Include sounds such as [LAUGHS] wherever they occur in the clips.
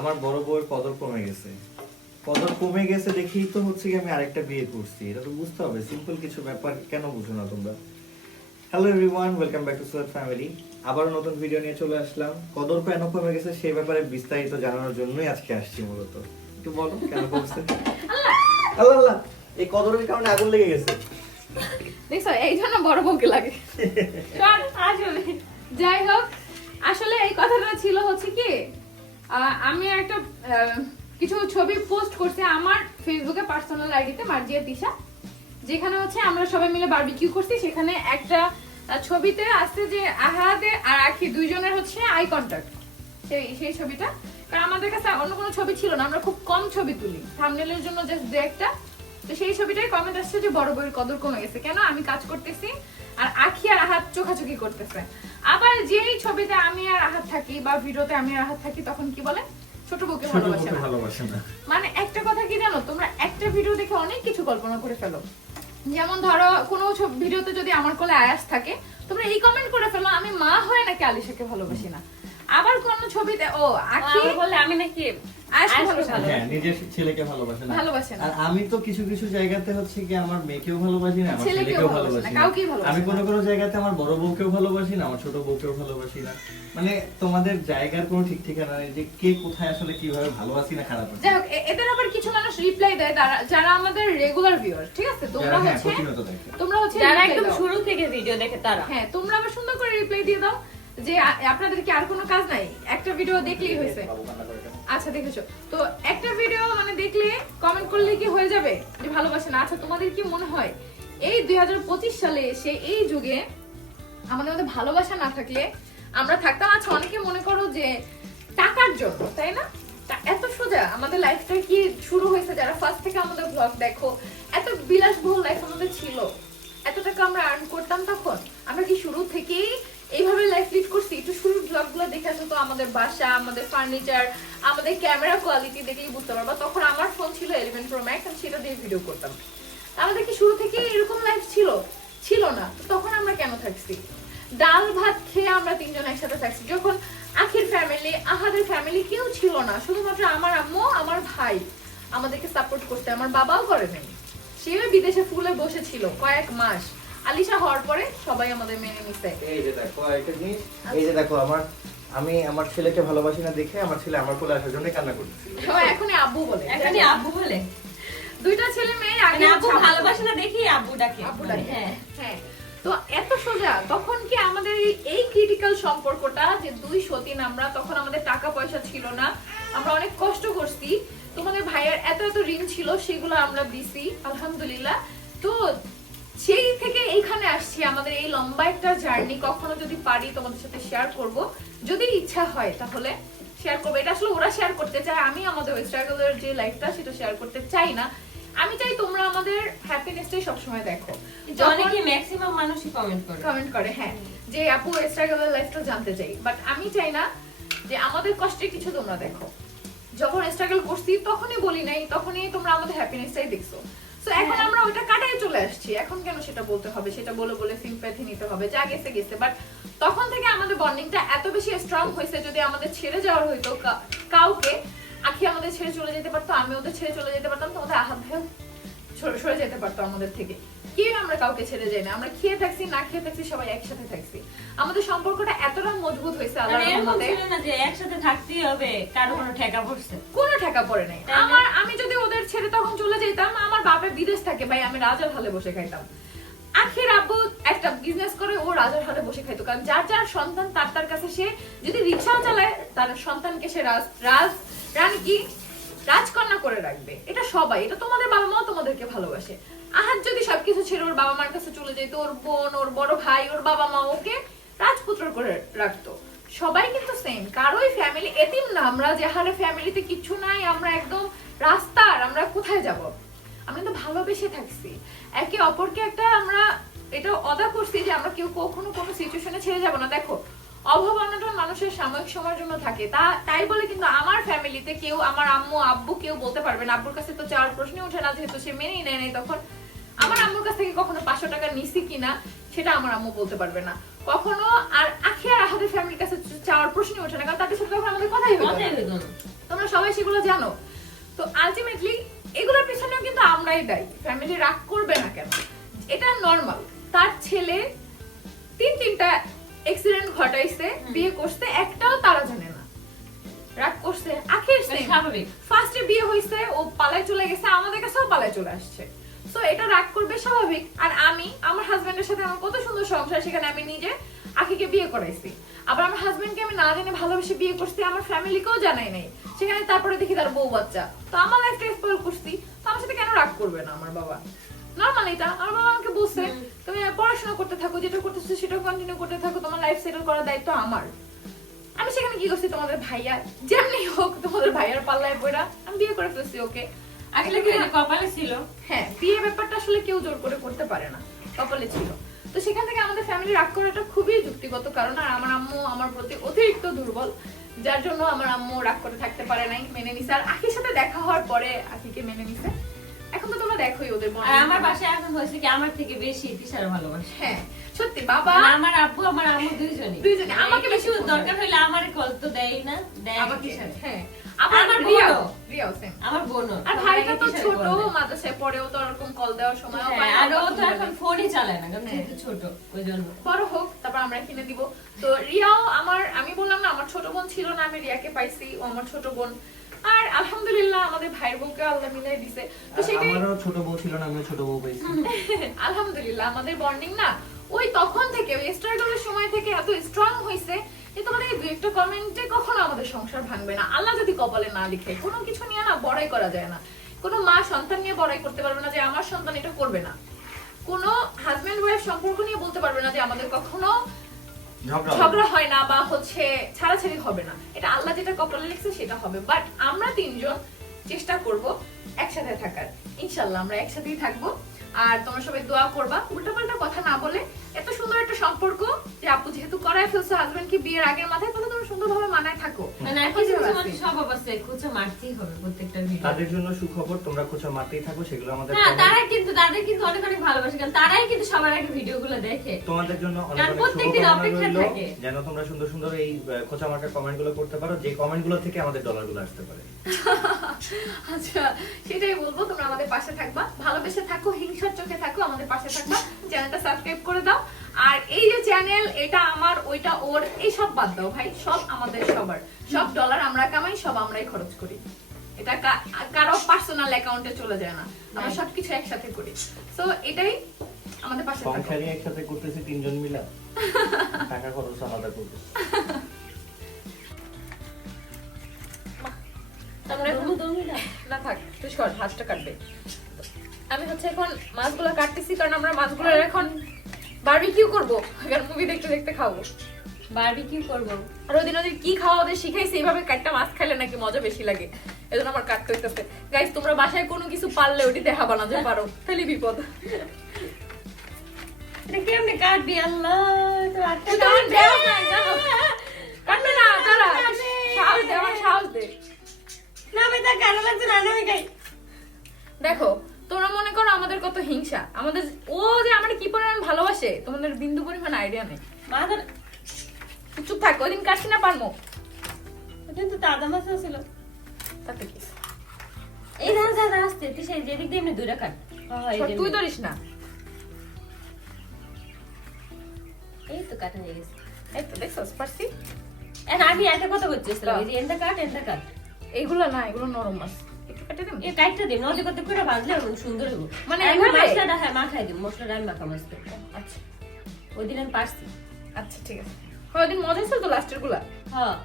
আমার বড় বউয়ের কদর কমে গেছে। কদর কমে গেছে দেখেই তো হচ্ছে কি আমি আরেকটা বিয়ে করছি। এটা তো বুঝতে হবে সিম্পল কিছু ব্যাপার কেন বুঝো না তোমরা? Hello everyone welcome back to Suad family আবার নতুন ভিডিও নিয়ে চলে আসলাম। কদর কেন কমে গেছে সেই ব্যাপারে বিস্তারিত জানানোর জন্যই আজকে আসছি মূলত। একটু বলো কেন কমছে? আল্লাহ! আল্লাহ এই কদরের কারণে আগুন লেগে গেছে। দেখছ এই জন্য বড় বউকে লাগে। [LAUGHS] আসলে যাই হোক আসলে এই কথাটা ছিল হচ্ছে কি আমি একটা কিছু ছবি পোস্ট করছি আমার ফেসবুকে পার্সোনাল আইডিতে মার্জিয়া তিশা যেখানে হচ্ছে আমরা সবাই মিলে বারবিকিউ করছি। সেখানে একটা ছবিতে আসছে যে আহাদে আর আখি দুইজনের হচ্ছে আই কন্টাক্ট সেই সেই ছবিটা। কারণ আমাদের কাছে অন্য কোনো ছবি ছিল না, আমরা খুব কম ছবি তুলি। থামনেলের জন্য জাস্ট দু একটা। তো সেই ছবিটাই কমেন্ট আসছে যে বড় বউয়ের কদর কমে গেছে। কেন? আমি কাজ করতেছি আর আখি আর আহাত চোখাচোখি করতেছে। আবার যেই ছবিতে আমি আর আহাত থাকি বা ভিডিওতে আমি আর আহাত থাকি তখন কি বলে? ছোট বউকে ভালোবাসে না। মানে একটা কথা কি জানো? তোমরা একটা ভিডিও দেখে অনেক কিছু কল্পনা করে ফেলো। যেমন ধরো কোনো ছবি- ভিডিওতে যদি আমার কোলে আয়াস থাকে তোমরা এই কমেন্ট করে ফেলো আমি মা হয়ে নাকি আলিশাকে ভালোবাসি না। আবার কোন ছবিতে ও আখি বলে আমি নাকি হ্যাঁ নিজের ছেলেকে ভালোবাসে না। আর আমি তো কিছু কিছু জায়গাতে হচ্ছে কি আমার মেয়েকেও ভালোবাসি না আমার ছেলেকেও ভালোবাসি না, আমি কোনো কোনো জায়গাতে আমার বড় বউকেও ভালোবাসি না আমার ছোট বউকেও ভালোবাসি না। মানে তোমাদের জায়গার কোনো ঠিক ঠিকানা নেই যে কে কোথায় আসলে কীভাবে ভালোবাসি না খারাপ যাই হোক এদের আবার কিছু মানুষ রিপ্লাই দেয় তারা- যারা আমাদের রেগুলার ভিউয়ার ঠিক আছে? তোমরা হ্যাঁ হচ্ছে তোমরা হচ্ছে যারা একদম শুরু থেকে ভিডিও দেখে তারা। হ্যাঁ তোমরা আবার সুন্দর করে রিপ্লাই দিয়ে দাও যে আপনাদের কি আর কোনো কাজ নাই? একটা ভিডিও দেখলেই হয়েছে। আচ্ছা দেখেছ? তো একটা ভিডিও মানে দেখলে কমেন্ট করলে কি হয়ে যাবে? যে ভালোবাসে না। আচ্ছা তোমাদের কি মনে হয়? এই দুই সালে এসে এই যুগে আমাদের মধ্যে ভালোবাসা না থাকলে আমরা থাকতাম? আচ্ছা অনেকে মনে করো যে টাকার জন্য, তাই না? এত সোজা। আমাদের লাইফটা কি শুরু হয়েছে? যারা ফার্স্ট থেকে আমাদের ব্লগ দেখো, এত বিলাসবহুল লাইফ আমাদের ছিল। এত টাকা আমরা আর্ন করতাম তখন। আমরা কি শুরু থেকেই এইভাবে লাইফ লিড করছি, একটু শুরুর ব্লগগুলো দেখে তো, আমাদের বাসা, আমাদের ফার্নিচার আমাদের ক্যামেরা কোয়ালিটি দেখেই বুঝতে পারবা। তখন আমার ফোন ছিল ইলেভেন প্রো ম্যাক্স আমি সেটা দিয়ে ভিডিও করতাম। আমাদের কি শুরু থেকেই এরকম লাইফ ছিল? ছিল না। তখন আমরা কেন থাকছি? ডাল ভাত খেয়ে আমরা তিনজন একসাথে থাকছি। যখন আখির ফ্যামিলি আহাদের ফ্যামিলি কেউ ছিল না, শুধুমাত্র আমার আম্মু, আমার ভাই আমাদেরকে সাপোর্ট করতে। আমার বাবাও করে নাই। সেও বিদেশে ফুলে বসেছিল কয়েক মাস। আলিশা হওয়ার পরে সবাই আমাদের মেনে নিছে এই যে দেখো একটা জিনিস এই যে দেখো আমার আমি আমার ছেলেকে ভালোবাসি না দেখে আমার ছেলে আমার কোলে আসার জন্য কান্না করতেছি এখনই আব্বু বলে। এখানে আব্বু বলে। দুইটা ছেলে মেয়ে আগে মানে আব্বু ভালোবাসে না দেখি আব্বু ডাকে আব্বু ডাকে। হ্যাঁ। হ্যাঁ। তো এত সোজা তখন কি আমাদের এই- এই ক্রিটিক্যাল সম্পর্কটা যে দুই সতীন আমরা তখন আমাদের টাকা পয়সা ছিল না আমরা অনেক কষ্ট করছি। তোমাদের ভাইয়ের এত এত ঋণ ছিল সেগুলো আমরা দিছি আলহামদুলিল্লাহ। তো সেই থেকে এইখানে আসছি আমাদের এই লম্বা একটা জার্নি কখনো যদি পারি তোমাদের সাথে শেয়ার করব। যদি ইচ্ছা হয় তাহলে শেয়ার করব। এটা আসলে ওরা শেয়ার করতে চায় আমি আমাদের ওই স্ট্রাগলের যে লাইফটা সেটা শেয়ার করতে চাই না। আমি চাই তোমরা আমাদের হ্যাপিনেসটাই সবসময় দেখো। অনেকে ম্যাক্সিমাম মানুষই কমেন্ট করে? কমেন্ট করে হ্যাঁ। যে আপু স্ট্রাগলের লাইফটা জানতে চাই। বাট আমি চাই না যে আমাদের কষ্টের কিছু তোমরা দেখো। যখন স্ট্রাগল করছি তখনই বলি নাই তখনই তোমরা আমাদের হ্যাপিনেসটাই দেখছ। তো এখন। আমরা ওটা কাটায় চলে আসছি। এখন কেন সেটা বলতে হবে? সেটা বলে বলে সিম্প্যাথি নিতে হবে। যা গেছে গেছে। বাট তখন থেকে আমাদের বন্ডিংটা এত বেশি স্ট্রং হয়েছে যদি আমাদের ছেড়ে যাওয়ার হইতো কাউকে, আখি আমাদের ছেড়ে চলে যেতে পারতো, আমি ওদের ছেড়ে চলে যেতে পারতাম তোমাদের আহাত ভাইও সরে যেতে পারতো আমাদের থেকে। কেউ আমরা কাউকে ছেড়ে যাই না। আমরা খেয়ে থাকছি না খেয়ে থাকছি সবাই একসাথে থাকছি। আমাদের সম্পর্কটা এতটা মজবুত হয়েছে আল্লাহ মানে রহমতে। না যে একসাথে থাকতেই হবে কারও কোনো ঠেকা পড়ছে। কোনো ঠেকা পড়ে নাই। আমার আমি যদি ওদের ছেড়ে তখন চলে যেতাম আমার বাপের বিদেশ থাকে ভাই আমি রাজার হালে বসে খাইতাম। আখের আব্বু একটা বিজনেস করে ও রাজার হালে বসে খাইতো। কারণ যার যার সন্তান তার তার কাছে সে যদি রিক্সাও চালায় তার সন্তানকে সে রাজ রাজ রানী কি? রাজকন্যা করে রাখবে। এটা সবাই এটা তোমাদের বাবা মাও তোমাদেরকে ভালোবাসে। আহার যদি সবকিছু ছেড়ে ওর বাবা মার কাছে চলে যেত, ওর বোন, ওর বড় ভাই, ওর বাবা মা ওকে রাজপুত্র করে রাখতো। সবাই কিন্তু সেম কারোই ফ্যামিলি এতিম না, আমরা যে হারে ফ্যামিলিতে কিছু নাই, আমরা একদম রাস্তার, আমরা কোথায় যাব? আমরা তো ভালোবেসে থাকছি। একে অপরকে একটা আমরা এটা অদা করছি যে আমরা কেউ কখনো কোনো সিচুয়েশনে ছেড়ে যাব না। দেখো অভাব অনটন মানুষের সাময়িক সময়ের জন্য থাকে। তা তাই বলে কিন্তু আমার ফ্যামিলিতে কেউ আমার আম্মু আব্বু কেউ বলতে পারবে না। আব্বুর কাছে তো চাওয়ার প্রশ্নই ওঠে না যেহেতু সে মেনেই নেয় নাই তখন। আমার আম্মুর কাছ থেকে কখনো পাঁচশো টাকা নিছি কিনা সেটা আমার আম্মু বলতে পারবে না। কখনো আর আখি আর আহাদের ফ্যামিলির কাছে চাওয়ার প্রশ্নই ওঠে না কারণ তাদের সাথে তখন আমাদের কথাই না। তোমরা সবাই সেগুলো জানো। তো আলটিমেটলি এগুলোর পিছনেও কিন্তু আমরাই দায়ী। ফ্যামিলি রাগ করবে না কেন? এটা নর্মাল তার ছেলে তিন তিনটা অ্যাক্সিডেন্ট ঘটাইছে বিয়ে করতে একটাও তারা জানে না। রাগ করছে আখির স্বাভাবিক। ফার্স্টে বিয়ে হয়েছে ও পালায় চলে গেছে আমাদের কাছেও পালায় চলে আসছে। তো এটা রাগ করবে স্বাভাবিক। আর আমি আমার হাজবেন্ডের সাথে আমার কত সুন্দর সংসার সেখানে আমি নিজে আখিকে বিয়ে করাইছি। আবার আমার হাজবেন্ডকে আমি না জেনে ভালোবেসে বিয়ে করছি আমার ফ্যামিলিকেও জানাই নাই। সেখানে তারপরে দেখি তার বউ বাচ্চা। তো আমার লাইফটা স্পয়েল করছি। তো আমার সাথে কেন রাগ করবে না আমার বাবা? নর্মাল এটা আমার বাবা আমাকে বলছে তুমি পড়াশোনা করতে থাকো যেটা করতেছো সেটা কন্টিনিউ করতে থাকো তোমার লাইফ সেটেল করার দায়িত্ব আমার। আমি সেখানে কি করছি তোমাদের ভাইয়া যেমনি হোক তোমাদের ভাইয়ার পাল্লায় পড়া আমি বিয়ে করে ফেলছি ওকে আসলে কি কপালে ছিল? হ্যাঁ বিয়ে ব্যাপারটা আসলে কেউ জোর করে করতে পারে না কপালে ছিল। তো সেখান থেকে আমাদের ফ্যামিলি রাগ করাটা খুবই যুক্তিগত কারণ আর আমার আম্মু আমার প্রতি অতিরিক্ত দুর্বল যার জন্য আমার আম্মু রাগ করে থাকতে পারে নাই মেনে নিছে। আর আখির সাথে দেখা হওয়ার পরে আখিকে মেনে নিছে। এখন তো তোমরা দেখোই ওদের আর আমার বাসায় এখন হয়েছে কি আমার থেকে বেশি তিশার ভালোবাসে। হ্যাঁ সত্যি বাবা। আমার আব্বু আমার আম্মু আমাকে বেশি দরকার হলে আমার কল তো দেয় না দেয় আমাকে হ্যাঁ। আমার আমার রিয়াও রিয়াও same। আমার বোনও। আর ভাইটা তো ছোট মাদ্রাসায় পড়েও তো ওরকম কল দেওয়ার সময় হ্যাঁ, আর ও তো এখন ফোনই চালায় না কারণ হ্যাঁ। যেহেতু ছোট ওই জন্য। বড় হোক তারপর আমরা কিনে দিব। তো রিয়াও আমার আমি বললাম না আমার ছোট বোন ছিল না আমি রিয়াকে পাইছি ও আমার ছোট বোন। আর আলহামদুলিল্লাহ আমাদের ভাইয়ের বউকে আল্লাহ মিলাই দিছে। তো সেটাই আমারও ছোট বউ ছিল না আমিও ছোট বউ [LAUGHS] আলহামদুলিল্লাহ আমাদের বন্ডিং না ওই তখন থেকে ওই স্ট্রাগলের সময় থেকে এত স্ট্রং হয়েছে যে তোমাদের এই একটা কমেন্টে কখনো আমাদের সংসার ভাঙবে না। আল্লাহ যদি কপালে না লিখে কোনো কিছু নিয়ে না বড়াই করা যায় না। কোনো মা সন্তান নিয়ে বড়াই করতে পারবে না যে আমার সন্তান এটা করবে না। কোনো হাজবেন্ড ওয়াইফ সম্পর্ক নিয়ে বলতে পারবে না যে আমাদের কখনো ঝগড়া হয়। না বা হচ্ছে ছাড়াছাড়ি হবে না। এটা আল্লাহ যেটা কপালে লিখছে সেটা হবে। বাট আমরা তিনজন চেষ্টা করব একসাথে থাকার। ইনশাল্লাহ আমরা একসাথেই থাকব। আর তোমরা সবাই দোয়া করবা। উল্টাপাল্টা কথা না বলে এত সুন্দর একটা সম্পর্ক যে আপু যেহেতু করায় ফেলছো হাজবেন্ডকে বিয়ের আগের মাথায় সুন্দরভাবে মানায় থাকো। মানে আর কিছু কিছু স্বভাব আছে খুঁজে মারতেই হবে প্রত্যেকটা ভিডিও তাদের জন্য সুখবর তোমরা খোঁচা মারতেই থাকো সেগুলো আমাদের হ্যাঁ comment- কিন্তু তাদের কিন্তু অনেক অনেক ভালোবাসে কারণ তারাই কিন্তু সবার আগে ভিডিও গুলো দেখে। তোমাদের জন্য অনেক প্রত্যেকদিন অপেক্ষা থাকে। যেন তোমরা সুন্দর সুন্দর এই খোঁচা মার্কা কমেন্টগুলো করতে পারো যে কমেন্টগুলো থেকে আমাদের ডলারগুলো আসতে পারে। [LAUGHS] আচ্ছা সেটাই বলব তোমরা আমাদের পাশে থাকবা। ভালোবেসে থাকো হিংসার চোখে থাকো আমাদের পাশে থাকবা। চ্যানেলটা সাবস্ক্রাইব করে দাও। আর এই যে চ্যানেল এটা আমার ওইটা ওর এই সব বাদ দাও ভাই সব আমাদের সবার। সব ডলার আমরা কামাই সব আমরাই খরচ করি। এটা কারও পার্সোনাল অ্যাকাউন্টে চলে যায় না। আমরা Right. সবকিছু একসাথে করি। তো এটাই আমাদের পাশে থাকো। সংসারই একসাথে করতেছি তিনজন মিলা। টাকা খরচ আলাদা করব। আমরা এখন না থাক তুই সর হাতটা কাটবে। আমি হচ্ছে এখন মাছগুলো কাটতেছি কারণ আমরা মাছগুলো এখন বারবিকিউ করব। কারণ মুভি দেখতে দেখতে খাব। বারবিকিউ করব। আর ওদিন ওদের কি খাওয়া ওদের শিখাইছে এইভাবে কাটটা মাছ খাইলে নাকি মজা বেশি লাগে। এজন্য আমার কাটতে হইতেছে গাইস তোমরা বাসায় কোনো কিছু পারলে ওটি দেখা বানাতে পারো তাহলে বিপদ। এটা কেমনে কাটবি আল্লাহ তো আটটা তুই তো আমার দেও না, কাটবে না দাঁড়া সাহস দে আমার সাহস দে। না লাগছে না আমি খাই দেখো তোমরা মনে করো আমাদের কত হিংসা। আমাদের ও যে আমার কি পরিমাণ ভালোবাসে তোমাদের বিন্দু পরিমাণ আইডিয়া নেই। তুই চুপ থাক ওদিন কাটছি না পারমো। কিন্তু দাদা মাছ ছিল তাতে কি? এই ধান দাদা আসতে তুই সেই যেদিক দিয়ে এমনি দুইটা কাট। তুই। ধরিস না। এই তো কাটা হয়ে গেছে। এই তো দেখছস পারছি আমি একটা কথা বলছিলাম এই যে এনটা কাট এনটা কাট। এইগুলো না এগুলো নরম মাছ। একটু কেটে দিন এই কাটটা নদী করতে করে বাঁধলে সুন্দর হইব। মানে মানে আমি মশলাটা হ্যাঁ মাখাই দিন মশলাটা আমি মাখা মাছ আচ্ছা। ওই দিন আমি পারছি। আচ্ছা ঠিক আছে। হয় মজা ছিল তো লাস্টেরগুলা? হ্যাঁ।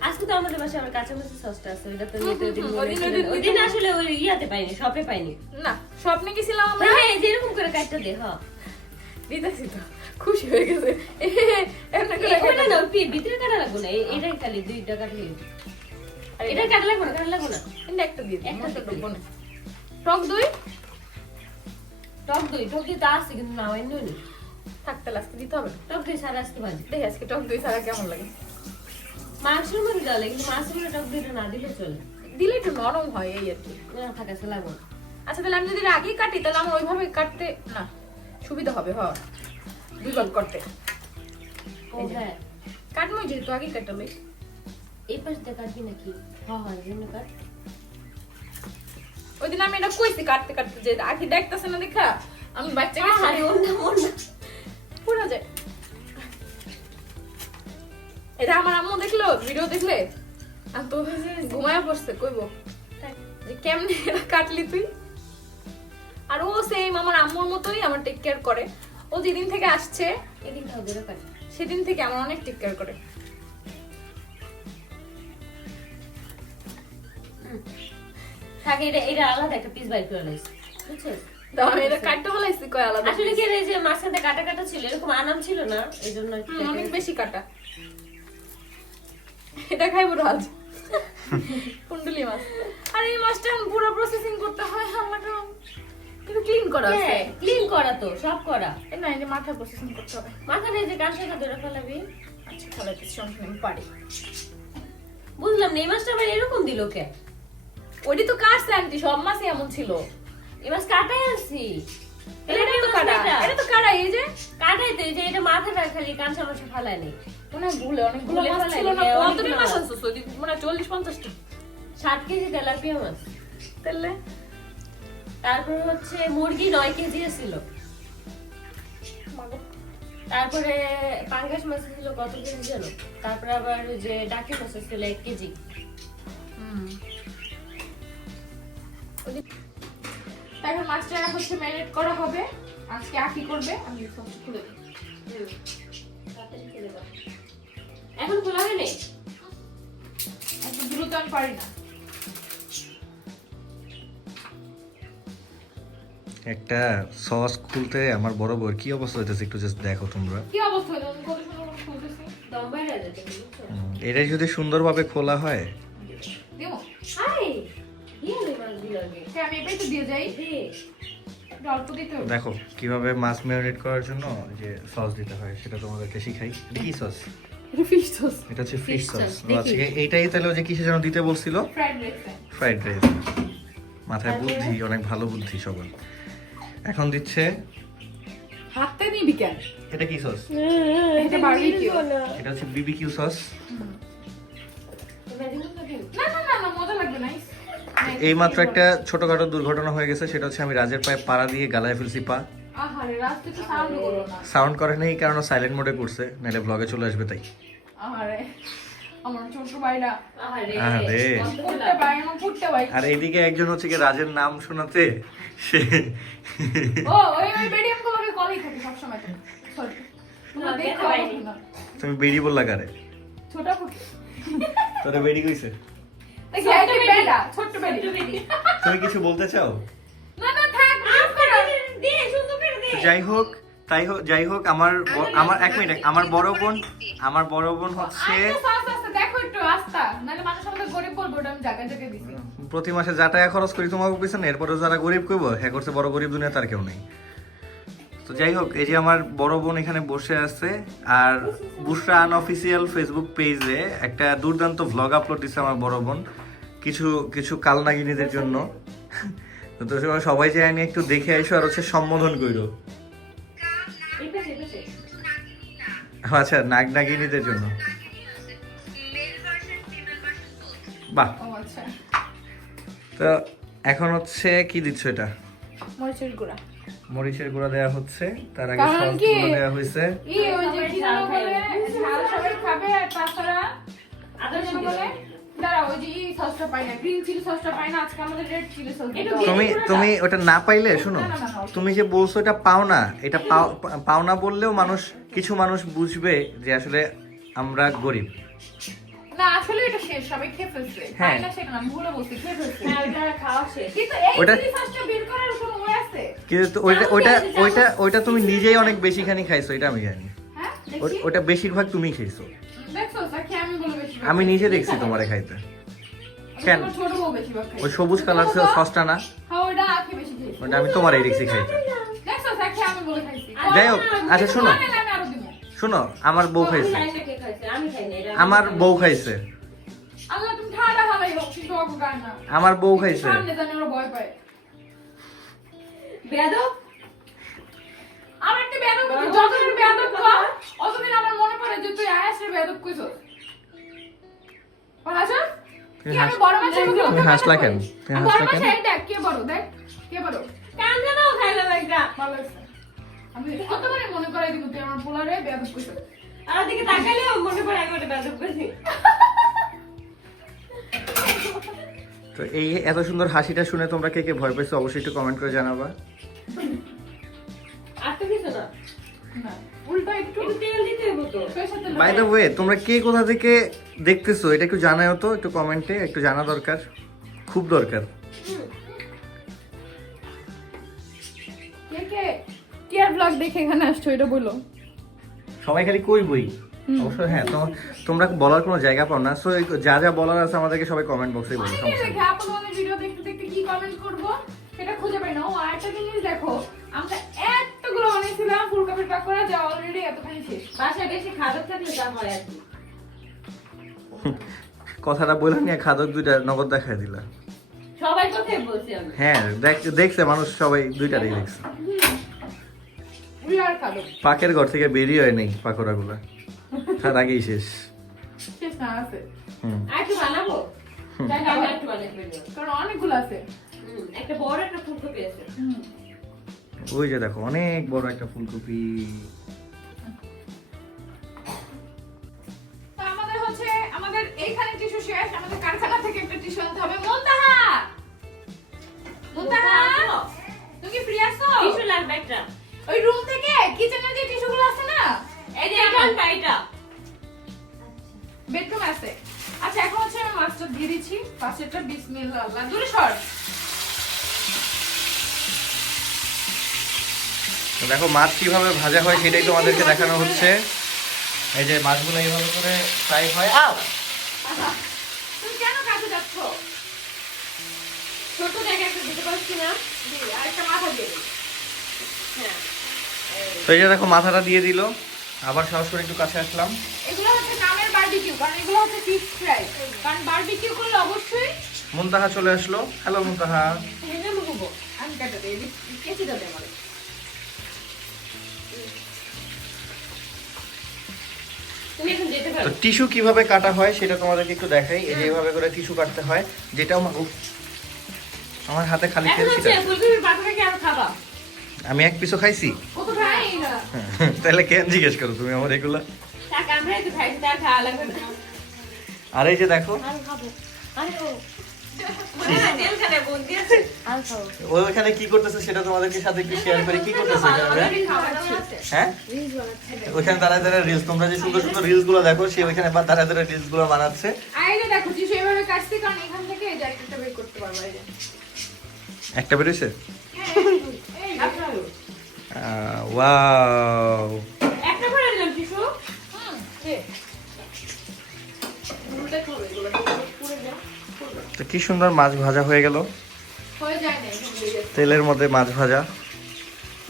আজকে তো আমাদের বাসায় আমার কাঁচা মাছের সসটা আছে ওইটা তো ওই দিন হুম, হুম, মনে ওই দিন- ছিল। ওই দিন- ওই দিন আসলে ওই ইয়াতে পাইনি শপে পাইনি। না স্বপ্নে গেছিলাম আমরা। হ্যাঁ এই করে কাটটা দে হ্যাঁ। দিতেছি তো খুশি হয়ে গেছে। এমনি করে এই- না ভিতরে কাটা লাগবো না এটাই খালি দুইটা কাটলে এটা কাটা লাগবো না কাটা লাগবো না। এটা একটা দিয়ে একটা ঢুকবো না। টক দই? টক দই টক দই তো আছে কিন্তু না অন্য নেই থাকতে আজকে দিতে হবে। টক দই সারা আজকে ভাজি। দেখি আজকে টক দই ছাড়া কেমন লাগে। মাংসের মধ্যে দেওয়া লাগে কিন্তু মাছের মধ্যে টক দইটা না দিলে চলে। দিলে একটু নরম হয় এই আর কি। না থাকা সে লাগবো আচ্ছা তাহলে আমি যদি আগেই কাটি তাহলে আমার ওইভাবে কাটতে না সুবিধা হবে হ দুই ভাগ করতে। হ্যাঁ। কাটমই যেহেতু আগেই কাটালে এই পাশ দিয়ে কাটবি নাকি? হ্যাঁ হ্যাঁ এমনি কাট। ওই দিন আমি এটা কইছি কাটতে কাটতে যে আখি দেখতেছে না দেখা আমি বাচ্চাকে পুরা যায়। এটা আমার আম্মু দেখল ভিডিও দেখলে? আর তো ঘুমায় পড়ছে কইবো? যে কেমনে এটা কাটলি তুই? আর ও সেম আমার আম্মুর মতোই আমার টেক কেয়ার করে। ও যেদিন থেকে আসছে দাও সেদিন থেকে আমার অনেক টেক কেয়ার করে। থাকে এটা এটা আলাদা একটা পিস বাই করে লাইছি বুঝছিস? তো আমি এটা কাটতে হলাইছি কয় আলাদা আসলে কি যে মাঝখানে কাটা কাটা ছিল এরকম আনাম ছিল না? এই জন্য অনেক বেশি কাটা। এটা খাইবো রাজ কুন্ডলি মাছ। আর এই মাছটা পুরো প্রসেসিং করতে হয় কিন্তু ক্লিন করা আছে। ক্লিন করা তো সব করা। না এই যে মাথা প্রসেসিং করতে হবে। যে ধরে ফেলাবি। আচ্ছা পারি। বুঝলাম না এই মাছটা আবার এরকম দিল কে? ওইটি তো কাটছে আন্টি সব মাছই এমন ছিল। এই মাছ কাটাই আনছি। এটা তো কাটা? এটা। এটা তো কাটা এই যে কাটাই তো এই যে এটা মাথাটা খালি কান সামনে ফেলায় নেই মনে ভুলে অনেকগুলো ভুলে মাছ ছিল না ফেলাই, মাছ মাছ। আনছো সৌদি মনে চল্লিশ পঞ্চাশটা। সাত কেজি তেলাপিয়া মাছ। তাহলে তারপর হচ্ছে মুরগি নয় কেজি ছিল তারপরে পাঙ্গাস মাছ ছিল কত কেজি জানো? তারপরে আবার যে ডাকি মাছ ছিল এক কেজি। এখন মাছটা হচ্ছে ম্যারিনেট করা হবে। আজকে আকি করবে আমি সব খুলে এখন খোলা হয়নি? এত দ্রুত আমি পারি না। একটা সস খুলতে আমার বড় বউর কি অবস্থা হইতেছে একটু জাস্ট দেখো তোমরা। কি অবস্থা হলো আমি কত সুন্দর করে খুলতেছি। দম বাইরে যেতে এটা যদি সুন্দরভাবে খোলা হয় হ্যাঁ তো দিয়ে যাই অল্প দিতে দেখো কীভাবে মাছ ম্যারিনেট করার জন্য যে সস দিতে হয় সেটা তোমাদেরকে শিখাই। এটা কি সস এটা ফিশ সস এটা হচ্ছে ফিশ সস। আচ্ছা এইটাই তাহলে যে কিসে যেন দিতে বলছিল? ফ্রাইড রাইস ফ্রাইড রাইস মাথায় বুদ্ধি অনেক ভালো বুদ্ধি সবার। এখন দিচ্ছে হাতটা নিবি কেন? এটা কি সস এটা বারবিকিউ এটা হচ্ছে বিবিকিউ সস এই মাত্র একটা ছোটখাটো দুর্ঘটনা হয়ে গেছে সেটা হচ্ছে আমি রাজের পায়ে পাড়া দিয়ে গালায় ফেলছি পা। সাউন্ড করো না। সাউন্ড করে নেই কারণ সাইলেন্ট মোডে করছে নাহলে ব্লগে চলে আসবে তাই। আরে এইদিকে একজন হচ্ছে কি রাজের নাম শোনাতে সে তুমি বেরি বললা কারে? ছোট তোরে বেরি কইছে? তুমি কিছু বলতে চাও? যাই হোক তাই হোক যাই হোক আমার আমার এক মিনিট আমার বড় বোন আমার বড় বোন হচ্ছে আস্তে আস্তে আস্তে দেখো একটু আস্তা নাহলে মানুষ আমাদের গরিব বলব ওটা আমি জায়গা জায়গায় দিছি। প্রতি মাসে যা টাকা খরচ করি তোমাকে পিছনে এরপরে যারা গরিব কইব হ্যাঁ করছে বড় গরিব দুনিয়া তার কেউ নেই। তো যাই হোক এই যে আমার বড় বোন এখানে বসে আছে আর বুসরা আনঅফিসিয়াল ফেসবুক পেজে একটা দুর্দান্ত ভ্লগ আপলোড দিচ্ছে আমার বড় বোন কিছু কিছু কালনাগিনীদের জন্য। তো সবাই- সবাই যে আমি একটু দেখে আইসো আর হচ্ছে সম্বোধন কইরো। আচ্ছা নাগ নাগিনীদের জন্য। বাহ। ও আচ্ছা। তো এখন হচ্ছে কি দিচ্ছ এটা? মরিচের গুঁড়া। মরিচের গুঁড়া দেওয়া হচ্ছে। তার আগে সস? গুলো দেওয়া হয়েছে। ই ওই যে কি যেন বলে? ঝাল সবাই খাবে আর তাছাড়া আদা যেন শুধু বলে? ওই যে সসটা পাই না গ্রিন চিলি সসটা পাই না আজকে আমাদের রেড চিলি সস তুমি তুমি ওটা না পাইলে শোনো। তুমি যে বলছো এটা পাও না এটা পাও- পাও না বললেও মানুষ কিছু মানুষ বুঝবে যে আসলে আমরা গরিব। না আসলে এটা শেষ সবাই খেয়ে ফেলছে। হ্যাঁ। সেটা না ভুলে বলছি খেয়ে ফেলছে। হ্যাঁ ওটা খাওয়া শেষ। কিন্তু এই ওটা- চিলি বের করার কোনো ওয়ে আছে? কিন্তু ওইটা ওইটা ওইটা ওইটা তুমি নিজেই অনেক বেশিখানি খাইছো এটা আমি জানি। হ্যাঁ ওটা বেশিরভাগ তুমি খাইছো দেখছ দেখি আমি বলে বেশি আমি নিজে দেখছি তোমারে খাইতে। কেন? বেশি ওই সবুজ কালার সসটা না? হ্যাঁ ওটা বেশি আমি তোমারই দেখছি খাইতে। দেখছ দেখি আমি বলে খাইছি? যাই হোক আচ্ছা শোনো। না, না, আমি আরও দিবো। শোনো আমার বউ খাইছে। আমার বউ খাইছে। আমার বউ খাইছে। সামনে জানি ওরা ভয় পায়। বেয়াদব? আর একটা বেয়াদব যতদিন বেয়াদব কর অতদিন আমার মনে পড়ে যে তুই আয়াসের বেয়াদব কইছো। ও হাসো তুমি কি আমি হাসলা কেন? হাসলা কেন? কে বড়? দেখ কে বড়? খাইলাম একটা ভালো মনে করাই দিব তুই আমার পোলারে বেয়াদব কইছিস আর দিকে তাকালেও মনে পড়ে আমি ওটা বেদব করছি তো এই এত সুন্দর হাসিটা শুনে তোমরা কে কে ভয় পাইছো অবশ্যই একটু কমেন্ট করে জানাবা। আর বাই দ্য ওয়ে তোমরা কে কোথা থেকে দেখতেছো? এটা একটু জানাও তো একটু কমেন্টে একটু জানা দরকার। খুব দরকার। কে কে? টিয়ার ব্লগ দেখে এখানে আসছো? এটা বলো। সবাই খালি কই বই অবশ্য হ্যাঁ তো- তোমরা বলার কোনো জায়গা পাও না। সো যা যা বলার আছে আমাদেরকে সবাই কমেন্ট বক্সে বলো সমস্যা। দেখে আপনাদের ভিডিও দেখতে দেখতে কি কমেন্ট করব? সেটা খুঁজে পাই না। ও আরেকটা জিনিস দেখো আমরা এতগুলো বানিয়েছিলাম ফুলকপির পাকোড়া যা অলরেডি এতখানি শেষ। বাসায় বেশি খাদক থাকলে যা হয় আর কথাটা বলে নিয়ে খাদক দুইটা নগদ দেখাই দিলা। সবাই কথাই বলছি আমি। হ্যাঁ দেখ- দেখছে মানুষ সবাই দুইটারই দেখছে। পাকের ঘর থেকে বেরিয়ে হয় নেই পাকোড়াগুলো। তার আগেই শেষ। শেষ না আছে। হুম। আর একটু বানাবো? তাই আমি একটু বানাই কারণ অনেকগুলো আছে। একটা বড় একটা ফুলকপি আছে। ওই যে দেখো অনেক বড় একটা ফুলকপি। দেখো মাছ কীভাবে ভাজা হয় সেটাই তোমাদেরকে দেখানো হচ্ছে। এই যে মাছগুলো এইভাবে করে ফ্রাই হয়। আও! তুমি কেন কাছে যাচ্ছ? ছোট জায়গায় একটা দিতে পারছি না। আরেকটা মাথা দিয়ে হ্যাঁ তো এই যে দেখো মাথাটা দিয়ে দিল। আবার সাহস করে একটু কাছে আসলাম। এগুলো হচ্ছে নামের বারবিকিউ কারণ এগুলো হচ্ছে ফিশ ফ্রাই কারণ বারবিকিউ করলে অবশ্যই মুনতাহা চলে আসলো। হ্যালো মুনতাহা। আমি কাটা দিই। তো টিস্যু কীভাবে কাটা হয় সেটা তোমাদেরকে একটু দেখাই। এই যে এভাবে করে টিস্যু কাটতে হয় যেটাও মা- আমার হাতে খালি খাবা আমি এক পিসও খাইছি। [LAUGHS] তাহলে কেন জিজ্ঞেস করো তুমি আমার এগুলো? আর এই যে দেখো। হ্যাঁ, ওখানে কি করতেছে সেটা তোমাদেরকে সাথে একটু শেয়ার করি কি করতেছে ওখানে হ্যাঁ? ওখানে দাঁড়ায় দাঁড়ায় রিলস তোমরা যে সুন্দর সুন্দর রিলসগুলো দেখো সে ওখানে বা দাঁড়ায় দাঁড়ায় রিলসগুলো বানাচ্ছে। আই যে। দেখো কি সুন্দর মাছ ভাজা হয়ে গেল। হয়ে। তেলের মধ্যে মাছ ভাজা।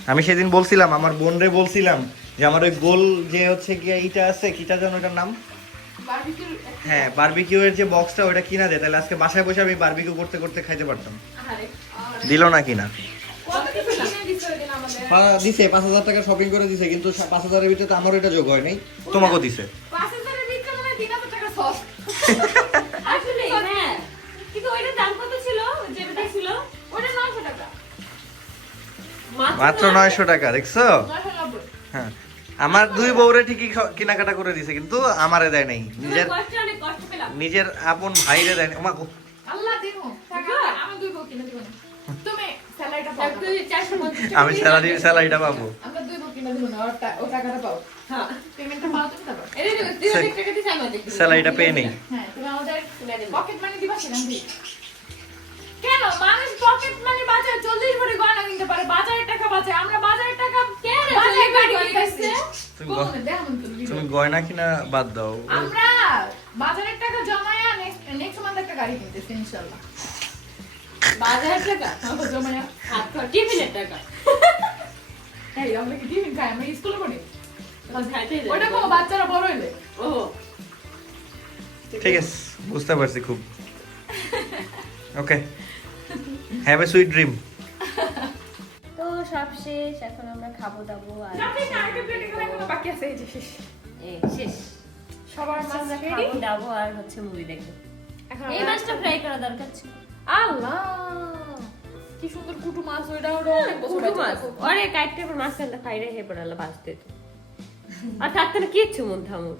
আমি সেদিন বলছিলাম আমার বোনরে বলছিলাম যে আমার ওই গোল যে হচ্ছে কি এইটা আছে কিটা যেন ওটার নাম? হ্যাঁ বারবিকিউ এর যে বক্সটা ওটা কিনা দেয় তাহলে আজকে বাসায় বসে আমি বারবিকিউ করতে করতে খাইতে পারতাম। দিল না কিনা? কত কিছু কিনে দিছে পাঁচ হাজার টাকা শপিং করে দিছে কিন্তু পাঁচ হাজারের ভিতরে তো আমার এটা যোগ হয় নাই। তোমাকেও দিছে। পাঁচ হাজারের ভিতরে তিন হাজার টাকা [LAUGHS] সস। মাত্র নয়শো টাকা দেখছ? হ্যাঁ। আমার দুই বউরে ঠিকই কেনাকাটা করে দিছে কিন্তু আমারে দেয় নাই। নিজের নিজের আপন ভাইরে দেয় নাই। না। আমি স্যালারি স্যালারিটা পাবো। আমরা দুই বউ কিনে দিবো না, ওর টা- ও টাকাটা পাও। হ্যাঁ। স্যালারিটা পেয়ে নেই। হ্যাঁ, মানি। কেন? চল্লিশ ভরি গয়না কিনতে পারে বাজারের টাকা বাঁচায়। আমরা বাজারের টাকা কেন? বাজারে গাড়ি ভরি তুমি। গয়না কিনা বাদ দাও। আমরা বাজারের টাকা জমায়া নেক্সট মান্থ একটা গাড়ি কিনতেছি ইনশাআল্লাহ বাজার টাকা? জমায়া হাত খরচ, টিফিনের টাকা। এই আমরা কি টিফিন খাই? আমরা স্কুলে পড়ি। ওটা কোনো বাচ্চারা বড় হইলে? ও ঠিক আছে বুঝতে পারছি খুব। Okay have a sweet dream সব শেষ এখন আমরা খাব দাবো আর বাকি আছে এই যে শেষ। শেষ। সবার মাছ খাব দাবো আর হচ্ছে মুভি দেখব। এই মাছটা ফ্রাই করা দরকার ছিল। আল্লাহ! কি সুন্দর কুটু মাছ ওইটা ওটা অনেক কুটু মাছ। অরে কাটতে পর মাছ কান্তা খাইরে হে পড়ালা বাঁচতে আর থাকতে না কিচ্ছু মন থামুন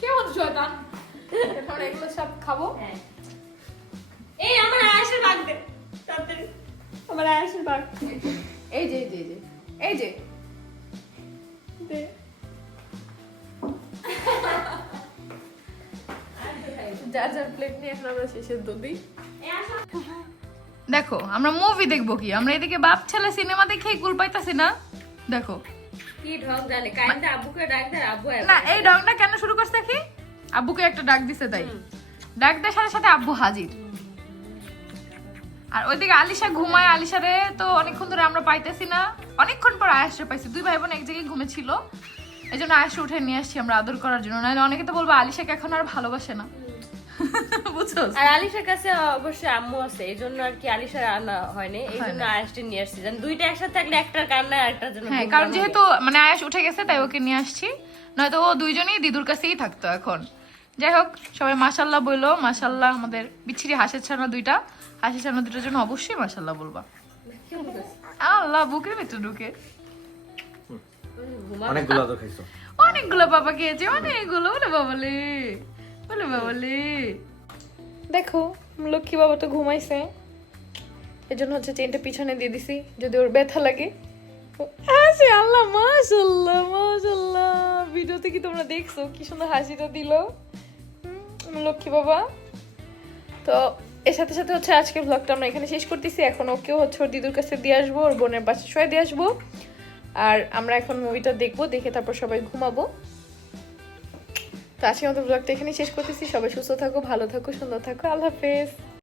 কেমন শয়তান? এখন এগুলো সব খাব। এই আমার আয়েশের বাগ তাড়াতাড়ি। আমার আয়েশের বাগ এই যে এই যে এই যে এই যে। দে। যার যার প্লেট নিয়ে এখন আমরা শেষের দেখো আমরা মুভি দেখব কি? আমরা এদিকে বাপ ছেলে সিনেমা দেখে কুল পাইতাছি না? দেখো। কি ঢং কাইন্দা আব্বুকে ডাক দে আব্বু না এই ডংটা কেন শুরু করছে কি আব্বুকে একটা ডাক দিছে তাই। ডাক দেওয়ার সাথে সাথে আব্বু হাজির। আর ওইদিকে আলিশা ঘুমায়। আলিশারে তো অনেকক্ষণ ধরে আমরা পাইতেছি না। অনেকক্ষণ পর আয়াসরে পাইছি। দুই ভাই বোন এক জায়গায় ঘুমেছিল। এই জন্য আয়াসরে উঠে নিয়ে আসছি আমরা আদর করার জন্য। নাহলে অনেকে তো বলব আলিশাকে এখন আর ভালোবাসে না। [LAUGHS] বুঝছ? আর আলিশার কাছে অবশ্যই আম্মু আছে। এই জন্য আর কি আলিশার আনা হয়নি এই জন্য। আয়াসটি নিয়ে আসছি। যেন দুইটা একসাথে থাকলে একটার কান্না আরেকটার জন্য হ্যাঁ কারণ যেহেতু মানে আয়াস উঠে গেছে তাই ওকে নিয়ে আসছি। নয়তো ও দুইজনই দিদুর কাছেই থাকতো এখন। যাই হোক সবাই মাসাল্লাহ বলল মাসাল্লাহ আমাদের বিচ্ছিরি হাসির ছানা দুইটা। হাসির ছানা দুটোর জন্য অবশ্যই মাসাল্লাহ বলবা। আল্লাহ বুকের ভিতরে ঢুকে। অনেকগুলো তো খাইছো। অনেকগুলো বাবা খেয়েছে অনেকগুলো। বলে বাবালে বলে বাবালে। দেখো লক্ষ্মী বাবা তো ঘুমাইছে। এই জন্য হচ্ছে চেনটা পিছনে দিয়ে দিছি যদি ওর ব্যথা লাগে। হাসি আল্লাহ মাশাল্লাহ মাশাল্লাহ ভিডিওতে কি তোমরা দেখছ? কি সুন্দর হাসিটা দিল। লক্ষ্মী বাবা। তো এর সাথে সাথে হচ্ছে আজকের ব্লগটা আমরা এখানে শেষ করতেছি। এখন ওকেও হচ্ছে ওর দিদুর কাছে দিয়ে আসব, ওর বোনের বাসা সবাই দিয়ে আসব। আর আমরা এখন মুভিটা দেখব, দেখে তারপর সবাই ঘুমাবো। তো আজকের মতো ব্লগটা এখানে শেষ করতেছি। সবাই সুস্থ থাকো, ভালো থাকো, সুন্দর থাকো। আল্লাহ হাফেজ।